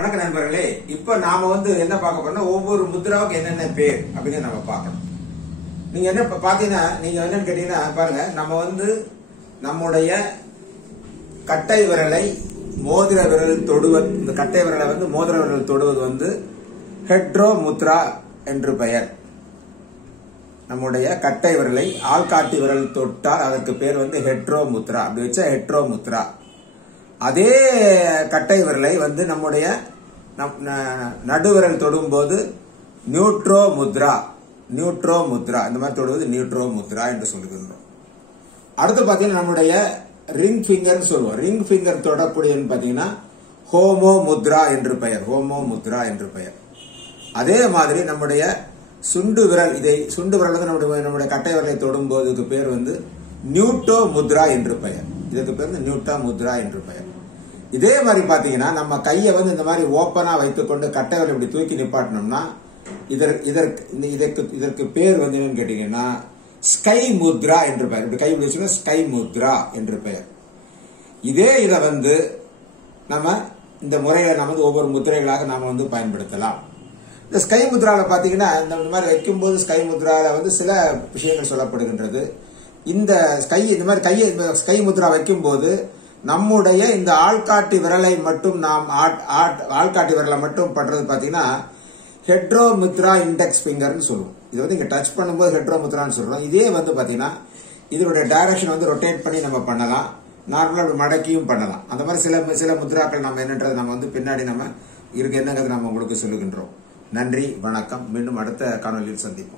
வணக்க நண்பர்களே, இப்ப நாம என்ன பார்க்க போறோம்னா ஒவ்வொரு முத்ராவுக்கு என்னென்ன பேர் அப்படின்னு நம்ம பார்க்கணும். நீங்க என்ன பாத்தீங்கன்னா, நீங்க என்னன்னு கேட்டீங்கன்னா பாருங்க, நம்ம நம்முடைய கட்டை விரலை மோதிர விரல் தொடுவது, இந்த கட்டை விரலை மோதிர விரல் தொடுவது ஹெட்ரோ முத்ரா என்று பெயர். நம்முடைய கட்டை விரலை ஆள்காட்டி விரல் தொட்டால் அதற்கு பேர் ஹெட்ரோ முத்ரா. அப்படி வச்சா ஹெட்ரோ முத்ரா. அதே கட்டை விரலை நம்முடைய நடுவிரல் தொடும் போது நியூட்ரோ முத்ரா, நியூட்ரோ முத்ரா, இந்த மாதிரி தொடுவது நியூட்ரோ முத்ரா என்று சொல்லுகின்றோம். அடுத்து பாத்தீங்கன்னா நம்முடைய ரிங் பிங்கர் சொல்லுவோம். ரிங் பிங்கர் தொடக்கூடிய பாத்தீங்கன்னா ஹோமோ முத்ரா என்று பெயர். ஹோமோ முத்ரா என்று பெயர். அதே மாதிரி நம்முடைய சுண்டு விரல், சுண்டு விரல் நம்முடைய கட்டை விரலை தொடும் போதுக்கு பேர் நியூட்டோ முத்ரா என்று பெயர். இதுக்கு பேர் நியூட்டா முத்ரா என்று பெயர். இதே மாதிரி பாத்தீங்கன்னா நம்ம கையை இந்த மாதிரி ஓப்பனா வைத்துக்கொண்டு கட்டை விரலை இப்படி தூக்கி நிப்பாட்டினோம்னா இதற்கு பேர் என்னன்னு கேட்டீங்கன்னா ஸ்கை முத்ரா என்று பெயர். இப்படி கை பிடிச்சோம்னா ஸ்கை முத்ரா என்று பெயர். இதே இதை நம்ம இந்த முறையில நம்ம ஒவ்வொரு முத்திரைகளாக நாம பயன்படுத்தலாம். இந்த ஸ்கை முத்ரால பாத்தீங்கன்னா இந்த மாதிரி வைக்கும்போது ஸ்கை முத்ரால சில விஷயங்கள் சொல்லப்படுகின்றது. இந்த மாதிரி கையை ஸ்கை முத்ரா வைக்கும் போது நம்முடைய இந்த ஆள்காட்டி விரலை மட்டும் ஆள்காட்டி விரலை மட்டும் பண்றது பாத்தீங்கன்னா ஹெட்ரோ முத்ரா இண்டெக்ஸ் பிங்கர்னு சொல்லுவோம். இது இங்க டச் பண்ணும்போது ஹெட்ரோ முத்ரான்னு சொல்றோம். இதே பாத்தீங்கன்னா இதனுடைய டைரக்ஷன் ரொட்டேட் பண்ணி நம்ம பண்ணலாம். நார்மலா மடக்கியும் பண்ணலாம். அந்த மாதிரி சில முத்ராக்கள் நம்ம என்னன்றது நம்ம பின்னாடி நம்ம என்னங்கிறது நம்ம உங்களுக்கு சொல்லுகின்றோம். நன்றி, வணக்கம். மீண்டும் அடுத்த காணொலியில் சந்திப்போம்.